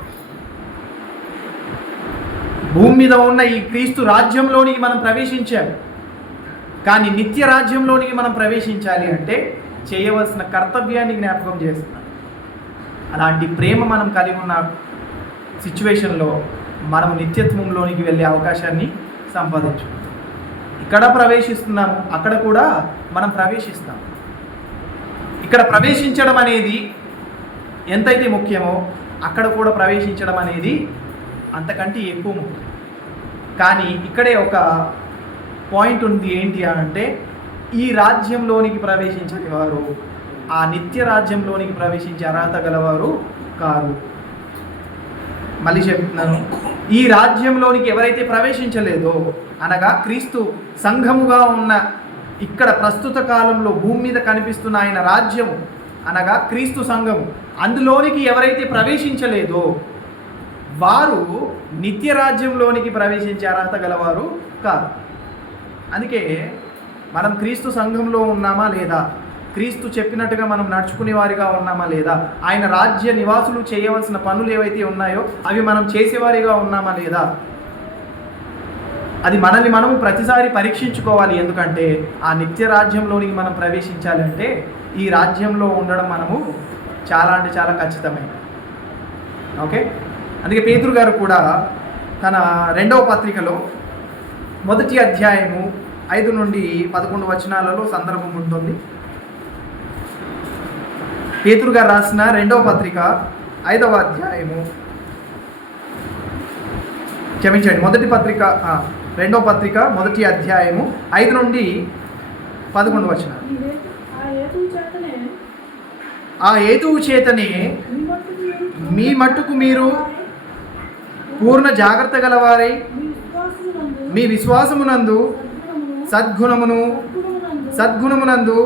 భూమి మీద ఉన్న ఈ క్రీస్తు రాజ్యంలోనికి మనం ప్రవేశించాము, కానీ నిత్య రాజ్యంలోనికి మనం ప్రవేశించాలి అంటే చేయవలసిన కర్తవ్యాన్ని జ్ఞాపకం చేస్తున్నాం. అలాంటి ప్రేమ మనం కలిగి ఉన్న సిచ్యువేషన్లో మనం నిత్యత్వంలోనికి వెళ్ళే అవకాశాన్ని సంపాదించుకుంటాం. ఇక్కడ ప్రవేశిస్తున్నాము, అక్కడ కూడా మనం ప్రవేశిస్తాం. ఇక్కడ ప్రవేశించడం అనేది ఎంతైతే ముఖ్యమో, అక్కడ కూడా ప్రవేశించడం అనేది అంతకంటే ఎక్కువ ముఖ్యం. కానీ ఇక్కడే ఒక పాయింట్ ఉంది. ఏంటి అంటే, ఈ రాజ్యంలోనికి ప్రవేశించని వారు ఆ నిత్య రాజ్యంలోనికి ప్రవేశించే అర్హత గలవారు కారు. మళ్ళీ చెప్తున్నాను, ఈ రాజ్యంలోనికి ఎవరైతే ప్రవేశించలేదో, అనగా క్రీస్తు సంఘముగా ఉన్న ఇక్కడ ప్రస్తుత కాలంలో భూమి మీద కనిపిస్తున్న ఆయన రాజ్యము అనగా క్రీస్తు సంఘము, అందులోనికి ఎవరైతే ప్రవేశించలేదో వారు నిత్య రాజ్యంలోనికి ప్రవేశించే అర్హత గలవారు కాదు. అందుకే మనం క్రీస్తు సంఘంలో ఉన్నామా లేదా, క్రీస్తు చెప్పినట్టుగా మనం నడుచుకునే వారిగా ఉన్నామా లేదా, ఆయన రాజ్య నివాసులు చేయవలసిన పనులు ఏవైతే ఉన్నాయో అవి మనం చేసేవారిగా ఉన్నామా లేదా, అది మనల్ని మనము ప్రతిసారి పరీక్షించుకోవాలి. ఎందుకంటే ఆ నిత్య రాజ్యంలోనికి మనం ప్రవేశించాలంటే ఈ రాజ్యంలో ఉండడం మనము చాలా అంటే చాలా ఖచ్చితమైనది. ఓకే, అందుకే పేతురు గారు కూడా తన 2వ పత్రికలో 1వ అధ్యాయము 5 నుండి 11 వచనాలలో సందర్భం ఉంటుంది. పేతురు గారు రాసిన 2వ పత్రిక 5వ అధ్యాయము, క్షమించండి, 2వ పత్రిక 1వ అధ్యాయము 5 నుండి 11 వచనాలు. ఆ హేతువు చేతనే మీ మట్టుకు మీరు పూర్ణ జాగ్రత్త గలవారై మీ విశ్వాసమునందు సద్గుణమునందు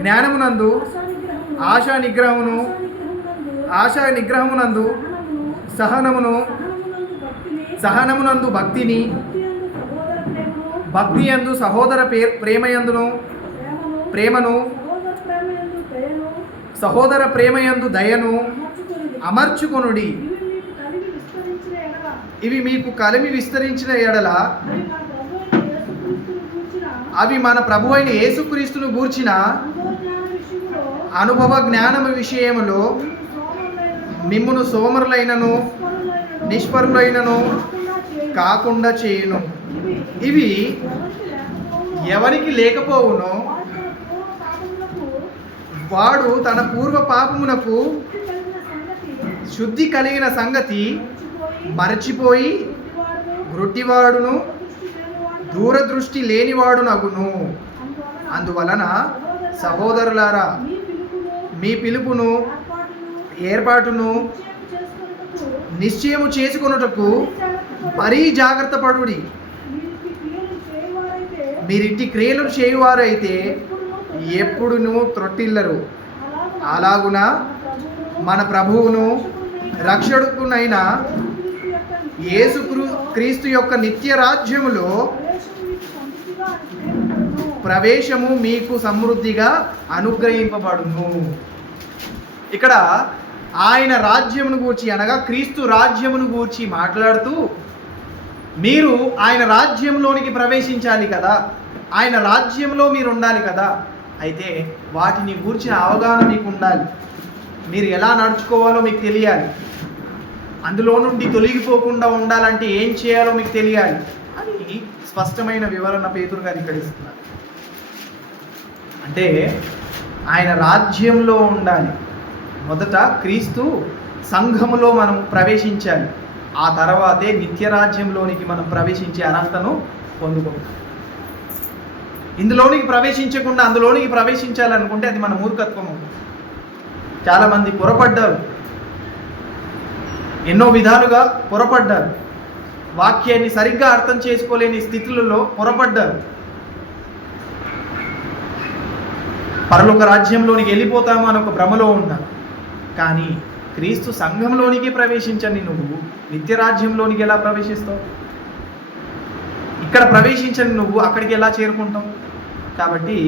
జ్ఞానమునందు ఆశా నిగ్రహమునందు సహనమునందు భక్తిని, భక్తియందు సహోదర ప్రేమను, సహోదర ప్రేమయందు దయను అమర్చుకొనుడి. ఇవి మీకు కలిమి విస్తరించిన ఎడల అవి మన ప్రభు అయిన యేసుక్రీస్తును గూర్చిన అనుభవ జ్ఞానము విషయములో మిమ్మును సోమరులైనను నిష్పరులైనను కాకుండా చేయును. ఇవి ఎవరికి లేకపోవునో వాడు తన పూర్వ పాపమునకు శుద్ధి కలిగిన సంగతి మరచిపోయి గ్రుడ్డివాడును దూరదృష్టి లేనివాడునగును. అందువలన సహోదరులారా, మీ పిలుపును ఏర్పాటును నిశ్చయము చేసుకొనుటకు మరీ జాగ్రత్త పడుడి. మీరిట్టి క్రియలు చేయువారైతే ఎప్పుడును త్రొట్టిల్లరు. అలాగున మన ప్రభువును రక్షకునైన యేసుక్రీస్తు యొక్క నిత్య రాజ్యములో ప్రవేశము మీకు సమృద్ధిగా అనుగ్రహింపబడును. ఇక్కడ ఆయన రాజ్యమును గూర్చి అనగా క్రీస్తు రాజ్యమును గూర్చి మాట్లాడుతూ మీరు ఆయన రాజ్యంలోనికి ప్రవేశించాలి కదా, ఆయన రాజ్యంలో మీరు ఉండాలి కదా. అయితే వాటిని గూర్చిన అవగాహన మీకు ఉండాలి. మీరు ఎలా నడుచుకోవాలో మీకు తెలియాలి. అందులో నుండి తొలగిపోకుండా ఉండాలంటే ఏం చేయాలో మీకు తెలియాలి అని స్పష్టమైన వివరణ పేతురు గారు ఇక్కడ ఇస్తున్నారు. అంటే ఆయన రాజ్యంలో ఉండాలి. మొదట క్రీస్తు సంఘములో మనం ప్రవేశించాలి. ఆ తర్వాతే నిత్య రాజ్యంలోనికి మనం ప్రవేశించే అర్హతను పొందుకుంటాం. ఇందులోనికి ప్రవేశించకుండా అందులోనికి ప్రవేశించాలనుకుంటే అది మన మూర్ఖత్వం. చాలామంది పొరపడ్డారు, ఎన్నో విధాలుగా పొరపడ్డారు, వాక్యాన్ని సరిగ్గా అర్థం చేసుకోలేని స్థితులలో పొరపడ్డారు. పరలోక రాజ్యంలోనికి వెళ్ళిపోతాము అని ఒక భ్రమలో ఉన్నారు. కానీ క్రీస్తు సంఘంలోనికి ప్రవేశించని నువ్వు నిత్య రాజ్యంలోనికి ఎలా ప్రవేశిస్తావు? ఇక్కడ ప్రవేశించని నువ్వు అక్కడికి ఎలా చేరుకుంటావు? కాబట్టి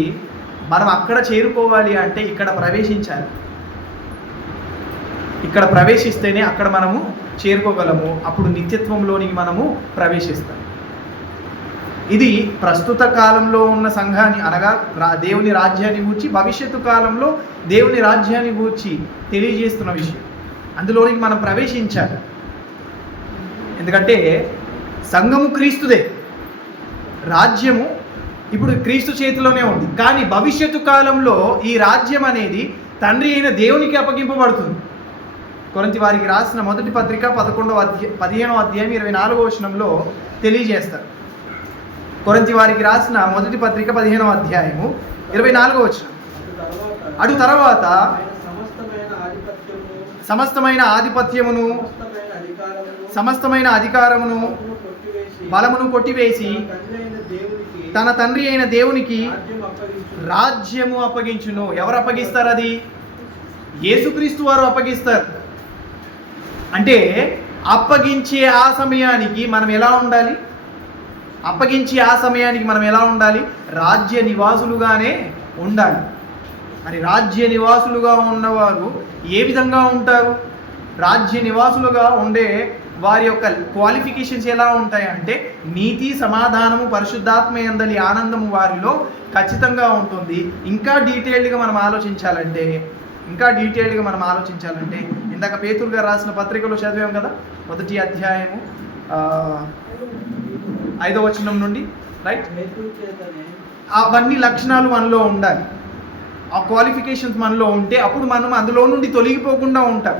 మనం అక్కడ చేరుకోవాలి అంటే ఇక్కడ ప్రవేశించాలి. ఇక్కడ ప్రవేశిస్తేనే అక్కడ మనము చేరుకోగలము. అప్పుడు నిత్యత్వంలోనికి మనము ప్రవేశిస్తాం. ఇది ప్రస్తుత కాలంలో ఉన్న సంఘాన్ని అనగా దేవుని రాజ్యాన్ని గూర్చి, భవిష్యత్తు కాలంలో దేవుని రాజ్యాన్ని గూర్చి తెలియజేస్తున్న విషయం. అందులోనికి మనం ప్రవేశించాలి. ఎందుకంటే సంఘము క్రీస్తుదే, రాజ్యము ఇప్పుడు క్రీస్తు చేతిలోనే ఉంది. కానీ భవిష్యత్తు కాలంలో ఈ రాజ్యం అనేది తండ్రి అయిన దేవునికి అప్పగింపబడుతుంది. కొరింథీ వారికి రాసిన మొదటి పత్రిక 15వ అధ్యాయం 24వ వచనంలో తెలియజేస్తారు. కొరింథీ వారికి రాసిన మొదటి పత్రిక 15వ అధ్యాయము 24వ వచనం. అటు తర్వాత సమస్తమైన ఆధిపత్యమును సమస్తమైన అధికారమును బలమును కొట్టివేసి తన తండ్రి అయిన దేవునికి రాజ్యము అప్పగించును. ఎవరు అప్పగిస్తారు? అది యేసుక్రీస్తు వారు అప్పగిస్తారు. అంటే అప్పగించే ఆ సమయానికి మనం ఎలా ఉండాలి? అప్పగించే ఆ సమయానికి మనం ఎలా ఉండాలి? రాజ్య నివాసులుగానే ఉండాలి. మరి రాజ్య నివాసులుగా ఉన్నవారు ఏ విధంగా ఉంటారు? రాజ్య నివాసులుగా ఉండే వారి యొక్క క్వాలిఫికేషన్స్ ఎలా ఉంటాయంటే నీతి, సమాధానము, పరిశుద్ధాత్మ యందలి ఆనందము వారిలో ఖచ్చితంగా ఉంటుంది. ఇంకా డీటెయిల్డ్గా మనం ఆలోచించాలంటే ఇందాక పేతురు గారు రాసిన పత్రికలో చదివాం కదా, మొదటి అధ్యాయము 5వ వచనం నుండి, రైట్? అవన్నీ లక్షణాలు మనలో ఉండాలి. ఆ క్వాలిఫికేషన్స్ మనలో ఉంటే అప్పుడు మనం అందులో నుండి తొలగిపోకుండా ఉంటాం,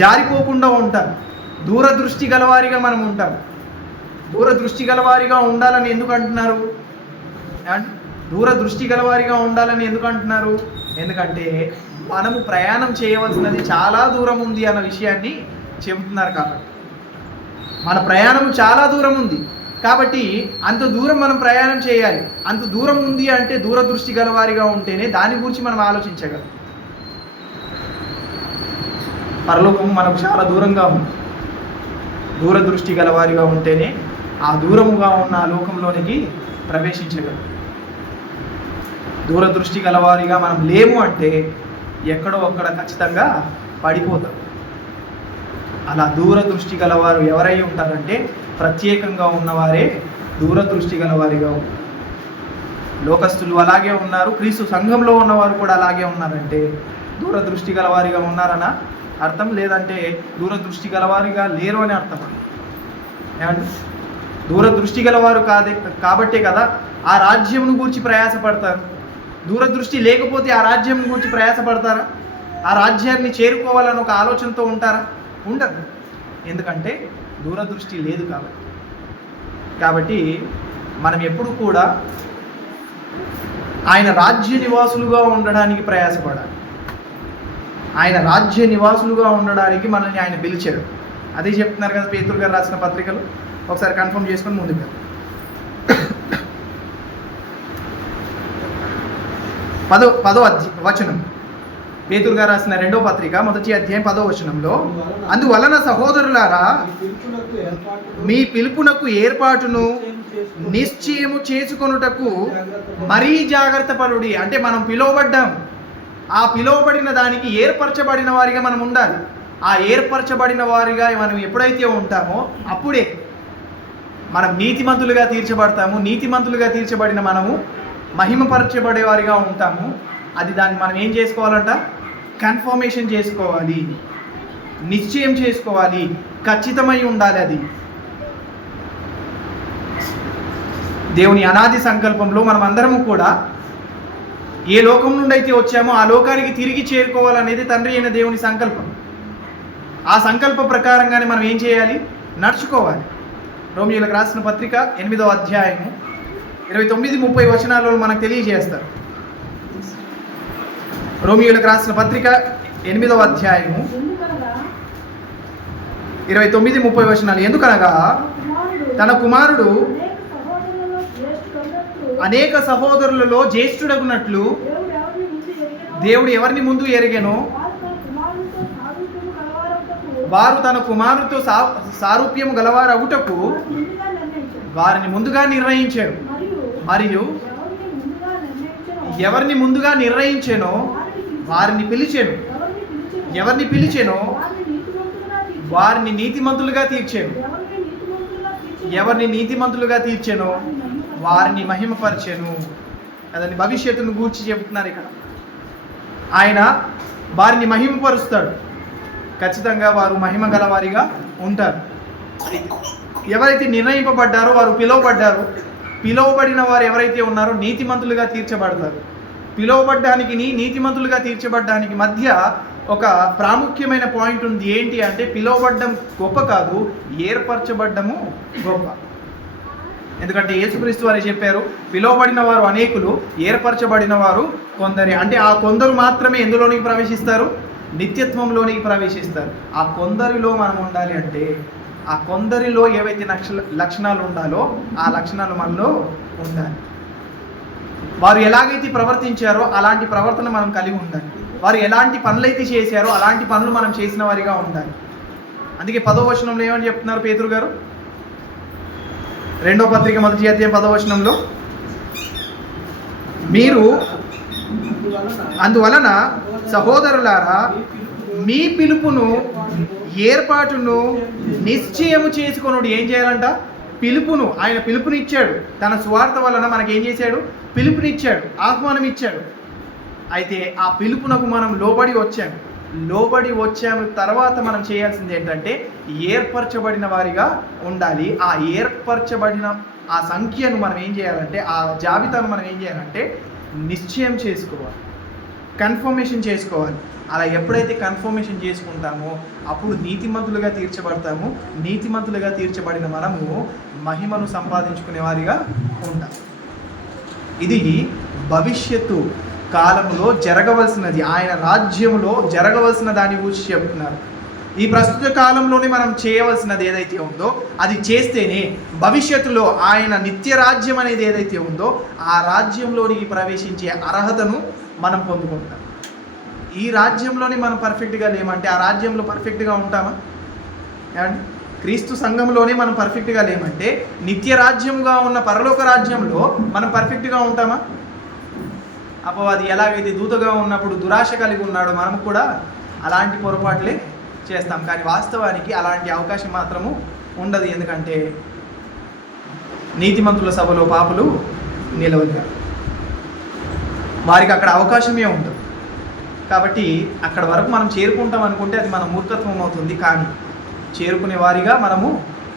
జారిపోకుండా ఉంటాం, దూరదృష్టి గలవారిగా మనం ఉంటాం. దూరదృష్టి గలవారిగా ఉండాలని ఎందుకు అంటున్నారు? దూరదృష్టి గలవారిగా ఉండాలని ఎందుకు అంటున్నారు? ఎందుకంటే మనము ప్రయాణం చేయవలసినది చాలా దూరం ఉంది అన్న విషయాన్ని చెబుతున్నారు. కాబట్టి మన ప్రయాణం చాలా దూరం ఉంది కాబట్టి అంత దూరం మనం ప్రయాణం చేయాలి. అంత దూరం ఉంది అంటే దూరదృష్టి గలవారిగా ఉంటేనే దాని గురించి మనం ఆలోచించగలం. పరలోకం మనకు చాలా దూరంగా ఉంది. దూరదృష్టి గలవారిగా ఉంటేనే ఆ దూరముగా ఉన్న ఆ లోకంలోనికి ప్రవేశించగలం. దూరదృష్టి గలవారిగా మనం లేము అంటే ఎక్కడో అక్కడ ఖచ్చితంగా పడిపోతాం. అలా దూరదృష్టి గలవారు ఎవరై ఉంటారంటే ప్రత్యేకంగా ఉన్నవారే దూరదృష్టి గలవారిగా ఉంటారు. లోకస్తులు అలాగే ఉన్నారు, క్రీస్తు సంఘంలో ఉన్నవారు కూడా అలాగే ఉన్నారంటే దూరదృష్టి గలవారిగా ఉన్నారనా అర్థం, లేదంటే దూరదృష్టి గలవారిగా లేరు అని అర్థం. ఏమంటే దూరదృష్టి గలవారు కాబట్టే కదా ఆ రాజ్యమును గూర్చి ప్రయాసపడతారు. దూరదృష్టి లేకపోతే ఆ రాజ్యం గురించి ప్రయాసపడతారా? ఆ రాజ్యాన్ని చేరుకోవాలని ఒక ఆలోచనతో ఉంటారా? ఉండదు. ఎందుకంటే దూరదృష్టి లేదు కాబట్టి మనం ఎప్పుడు కూడా ఆయన రాజ్య నివాసులుగా ఉండడానికి ప్రయాసపడాలి. ఆయన రాజ్య నివాసులుగా ఉండడానికి మనల్ని ఆయన పిలిచాడు. అదే చెప్తున్నారు కదా పేతురు గారు రాసిన పత్రికలు. ఒకసారి కన్ఫర్మ్ చేసుకొని ముందుకు వెళ్దాం. 10వ వచనం, పేతురు గారు రాసిన 2వ పత్రిక మొదటి అధ్యాయం 10వ వచనంలో, అందువలన సహోదరులారా మీ పిలుపునకు ఏర్పాటును నిశ్చయము చేసుకొనుటకు మరీ జాగ్రత్త పడుడి. అంటే మనం పిలువబడ్డాం, ఆ పిలువబడిన దానికి ఏర్పరచబడిన వారిగా మనం ఉండాలి. ఆ ఏర్పరచబడిన వారిగా మనం ఎప్పుడైతే ఉంటామో అప్పుడే మనం నీతిమంతులుగా తీర్చబడతాము. నీతిమంతులుగా తీర్చబడిన మనము మహిమపరచబడే వారిగా ఉంటాము. దాన్ని మనం ఏం చేసుకోవాలంట? కన్ఫర్మేషన్ చేసుకోవాలి, నిశ్చయం చేసుకోవాలి, ఖచ్చితమై ఉండాలి. అది దేవుని అనాది సంకల్పంలో మనం అందరము కూడా ఏ లోకం నుండి అయితే వచ్చామో ఆ లోకానికి తిరిగి చేరుకోవాలనేది తండ్రి అయిన దేవుని సంకల్పం. ఆ సంకల్ప ప్రకారంగానే మనం ఏం చేయాలి? నడుచుకోవాలి. రోమియోలకు రాసిన పత్రిక 8వ అధ్యాయము 29-30 వచనాలలో మనకు తెలియజేస్తారు. రోమియోలకు రాసిన పత్రిక 8వ అధ్యాయము 29-30 వచనాలు. ఎందుకనగా తన కుమారుడు అనేక సహోదరులలో జ్యేష్ఠుడగునట్లు దేవుడు ఎవరిని ముందు ఎరిగెనో వారు తన కుమారుడితో సారూప్యము గలవారగుటకు వారిని ముందుగా నిర్ణయించాడు. మరియు ఎవరిని ముందుగా నిర్ణయించానో వారిని పిలిచాను. ఎవరిని పిలిచానో వారిని నీతిమంతులుగా తీర్చాను. ఎవరిని నీతిమంతులుగా తీర్చానో వారిని మహిమపరిచాను. అదని భవిష్యత్తును గూర్చి చెబుతున్నారు ఇక్కడ. ఆయన వారిని మహిమపరుస్తాడు. ఖచ్చితంగా వారు మహిమ గలవారిగా ఉంటారు. ఎవరైతే నిర్ణయింపబడ్డారో వారు పిలువబడ్డారు. పిలువబడిన వారు ఎవరైతే ఉన్నారో నీతిమంతులుగా తీర్చబడతారు. పిలువబడ్డానికి నీతిమంతులుగా తీర్చబడ్డానికి మధ్య ఒక ప్రాముఖ్యమైన పాయింట్ ఉంది. ఏంటి అంటే పిలువబడ్డం గొప్ప కాదు, ఏర్పరచబడ్డము గొప్ప. ఎందుకంటే యేసుక్రీస్తు వారే చెప్పారు, పిలువబడిన వారు అనేకులు, ఏర్పరచబడిన వారు కొందరే. అంటే ఆ కొందరు మాత్రమే ఎందులోనికి ప్రవేశిస్తారు? నిత్యత్వంలోనికి ప్రవేశిస్తారు. ఆ కొందరిలో మనం ఉండాలి అంటే ఆ కొందరిలో ఏవైతే లక్షణాలు ఉండాలో ఆ లక్షణాలు మనలో ఉండాలి. వారు ఎలాగైతే ప్రవర్తించారో అలాంటి ప్రవర్తన మనం కలిగి ఉండాలి. వారు ఎలాంటి పనులైతే చేశారో అలాంటి పనులు మనం చేసిన వారిగా ఉండాలి. అందుకే 10వ వచనంలో ఏమని చెప్తున్నారు పేతురు గారు? 2వ పత్రిక 1వ అధ్యాయం 10వ వచనంలో, మీరు అందువలన సహోదరులారా మీ పిలుపును ఏర్పాటును నిశ్చయము చేసుకొనుడు. ఏం చేయాలంట? పిలుపును. ఆయన పిలుపునిచ్చాడు. తన సువార్త వలన మనకి ఏం చేశాడు? పిలుపునిచ్చాడు, ఆహ్వానం ఇచ్చాడు. అయితే ఆ పిలుపునకు మనం లోబడి వచ్చాము. తర్వాత మనం చేయాల్సింది ఏంటంటే ఏర్పరచబడిన వారిగా ఉండాలి. ఆ ఏర్పరచబడిన ఆ సంఖ్యను మనం ఏం చేయాలంటే, ఆ జాబితాను మనం ఏం చేయాలంటే నిశ్చయం చేసుకోవాలి, కన్ఫర్మేషన్ చేసుకోవాలి. అలా ఎప్పుడైతే కన్ఫర్మేషన్ చేసుకుంటామో అప్పుడు నీతిమంతులుగా తీర్చబడతాము. నీతిమంతులుగా తీర్చబడిన మనము మహిమను సంపాదించుకునే వారిగా ఉంటాం. ఇది భవిష్యత్తు కాలంలో జరగవలసినది, ఆయన రాజ్యంలో జరగవలసిన దాని గురించి చెప్తున్నారు. ఈ ప్రస్తుత కాలంలోనే మనం చేయవలసినది ఏదైతే ఉందో అది చేస్తేనే భవిష్యత్తులో ఆయన నిత్య రాజ్యం అనేది ఏదైతే ఉందో ఆ రాజ్యంలోనికి ప్రవేశించే అర్హతను మనం పొందుకుంటాం. ఈ రాజ్యంలోనే మనం పర్ఫెక్ట్గా లేమంటే ఆ రాజ్యంలో పర్ఫెక్ట్గా ఉంటామా? ఏమండి? క్రీస్తు సంఘంలోనే మనం పర్ఫెక్ట్గా లేమంటే నిత్య రాజ్యముగా ఉన్న పరలోక రాజ్యంలో మనం పర్ఫెక్ట్గా ఉంటామా? అపవాది ఎలాగైతే దూతగా ఉన్నప్పుడు దురాశ కలిగి ఉన్నాడో మనం కూడా అలాంటి పొరపాట్లే చేస్తాం. కానీ వాస్తవానికి అలాంటి అవకాశం మాత్రము ఉండదు. ఎందుకంటే నీతిమంతుల సభలో పాపులు నిలవలేరు. వారికి అక్కడ అవకాశమే ఉంటుంది. కాబట్టి అక్కడ వరకు మనం చేరుకుంటాం అనుకుంటే అది మన మూర్ఖత్వం అవుతుంది. కానీ చేరుకునే వారిగా మనము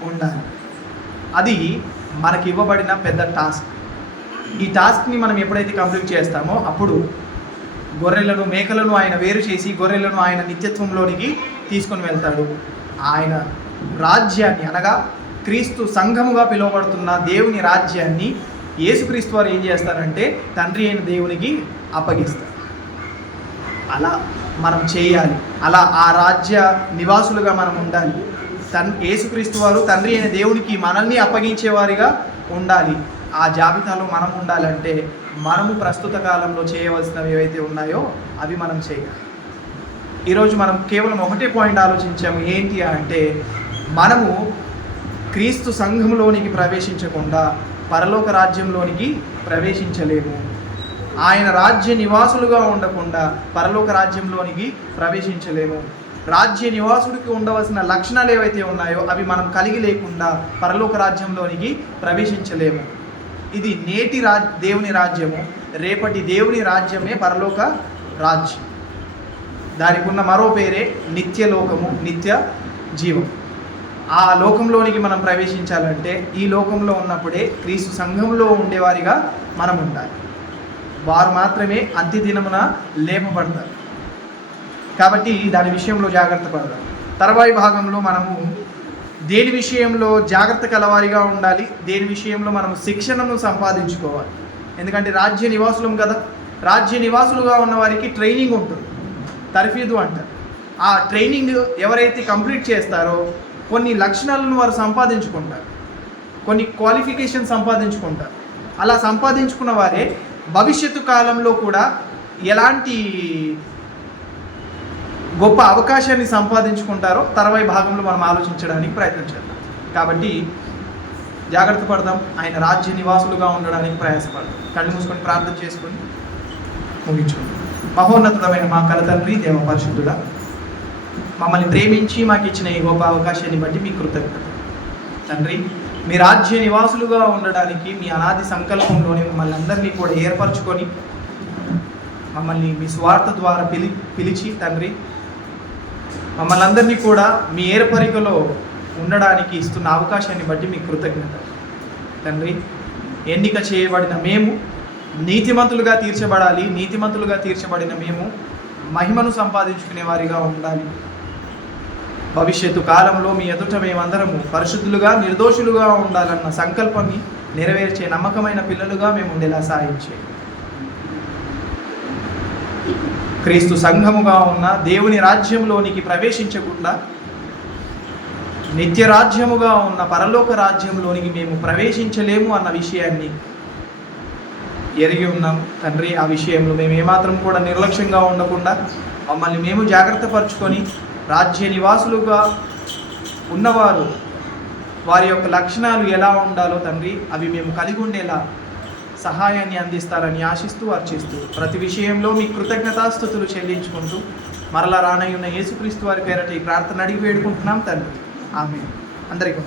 ఉండాలి. అది మనకి ఇవ్వబడిన పెద్ద టాస్క్. ఈ టాస్క్ని మనం ఎప్పుడైతే కంప్లీట్ చేస్తామో అప్పుడు గొర్రెలను మేకలను ఆయన వేరు చేసి గొర్రెలను ఆయన నిత్యత్వంలోనికి తీసుకొని వెళ్తాడు. ఆయన రాజ్యాన్ని అనగా క్రీస్తు సంఘముగా పిలువబడుతున్న దేవుని రాజ్యాన్ని యేసుక్రీస్తు వారు ఏం చేస్తారంటే తండ్రి అయిన దేవునికి అప్పగిస్తారు. అలా మనం చేయాలి. అలా ఆ రాజ్య నివాసులుగా మనం ఉండాలి. యేసుక్రీస్తు వారు తండ్రి అయిన దేవునికి మనల్ని అప్పగించేవారిగా ఉండాలి. ఆ జాబితాలో మనం ఉండాలంటే మనము ప్రస్తుత కాలంలో చేయవలసినవి ఏవైతే ఉన్నాయో అవి మనం చేయాలి. ఈరోజు మనం కేవలం ఒకటే పాయింట్ ఆలోచించాము. ఏంటి అంటే మనము క్రీస్తు సంఘంలోనికి ప్రవేశించకుండా పరలోక రాజ్యంలోనికి ప్రవేశించలేము. ఆయన రాజ్య నివాసులుగా ఉండకుండా పరలోక రాజ్యంలోనికి ప్రవేశించలేము. రాజ్య నివాసుడికి ఉండవలసిన లక్షణాలు ఏవైతే ఉన్నాయో అవి మనం కలిగి లేకుండా పరలోక రాజ్యంలోనికి ప్రవేశించలేము. ఇది నేటి దేవుని రాజ్యము, రేపటి దేవుని రాజ్యమే పరలోక రాజ్యం. దానికి ఉన్న మరో పేరే నిత్య లోకము, నిత్య జీవం. ఆ లోకంలోనికి మనం ప్రవేశించాలంటే ఈ లోకంలో ఉన్నప్పుడే క్రీస్తు సంఘంలో ఉండేవారిగా మనం ఉండాలి. వారు మాత్రమే అంత్యదినమున లేపబడతారు. కాబట్టి దాని విషయంలో జాగ్రత్త పడదాం. తర్వాయి భాగంలో మనము దేని విషయంలో జాగ్రత్త కలవారిగా ఉండాలి, దేని విషయంలో మనము శిక్షణను సంపాదించుకోవాలి. ఎందుకంటే రాజ్య నివాసులం కదా, రాజ్య నివాసులుగా ఉన్న వారికి ట్రైనింగ్ ఉంటుంది, తర్ఫీదు అంటారు. ఆ ట్రైనింగ్ ఎవరైతే కంప్లీట్ చేస్తారో కొన్ని లక్షణాలను వారు సంపాదించుకుంటారు, కొన్ని క్వాలిఫికేషన్ సంపాదించుకుంటారు. అలా సంపాదించుకున్న వారే భవిష్యత్తు కాలంలో కూడా ఎలాంటి గొప్ప అవకాశాన్ని సంపాదించుకుంటారో తర్వాయి భాగంలో మనం ఆలోచించడానికి ప్రయత్నం చేద్దాం. కాబట్టి జాగ్రత్త పడదాం, ఆయన రాజ్య నివాసులుగా ఉండడానికి ప్రయాసపడదాం. కళ్ళు మూసుకొని ప్రార్థన చేసుకొని ముగించుకుందాం. మహోన్నతుడమైన మా కల తండ్రి, దేవ పరిశుద్ధుడా, మమ్మల్ని ప్రేమించి మాకు ఇచ్చిన ఈ గొప్ప అవకాశాన్ని బట్టి మీ కృతజ్ఞత తండ్రి. మీ రాజ్య నివాసులుగా ఉండడానికి మీ అనాది సంకల్పంలోనే మమ్మల్ని అందరినీ కూడా ఏర్పరచుకొని మమ్మల్ని మీ స్వార్థ ద్వారా పిలిచి తండ్రి మమ్మల్ని అందరినీ కూడా మీ ఏర్పరికలో ఉండడానికి ఇస్తున్న అవకాశాన్ని బట్టి మీ కృతజ్ఞత తండ్రి. ఎన్నిక చేయబడిన మేము నీతిమంతులుగా తీర్చబడాలి, నీతిమంతులుగా తీర్చబడిన మేము మహిమను సంపాదించుకునే వారిగా ఉండాలి. భవిష్యత్తు కాలంలో మీ ఎదుట మేమందరము పరిశుద్ధులుగా నిర్దోషులుగా ఉండాలన్న సంకల్పాన్ని నెరవేర్చే నమ్మకమైన పిల్లలుగా మేము ఉండేలా సాయం చేయండి. క్రీస్తు సంఘముగా ఉన్న దేవుని రాజ్యంలోనికి ప్రవేశించకుండా నిత్య రాజ్యముగా ఉన్న పరలోక రాజ్యంలోనికి మేము ప్రవేశించలేము అన్న విషయాన్ని ఎరిగి ఉన్నాం తండ్రి. ఆ విషయంలో మేము ఏమాత్రం కూడా నిర్లక్ష్యంగా ఉండకుండా మమ్మల్ని మేము జాగ్రత్త పరుచుకొని రాజ్య నివాసులుగా ఉన్నవారు వారి యొక్క లక్షణాలు ఎలా ఉండాలో తండ్రి అవి మేము కలిగి ఉండేలా సహాయాన్ని అందిస్తారని ఆశిస్తూ అర్చిస్తూ ప్రతి విషయంలో మీ కృతజ్ఞతాస్తుతులు చెల్లించుకుంటూ మరలా రానయ్యున్న యేసుక్రీస్తు వారి పేరట ఈ ప్రార్థన అడిగి వేడుకుంటున్నాం తండ్రి. ఆమేన్. అందరికీ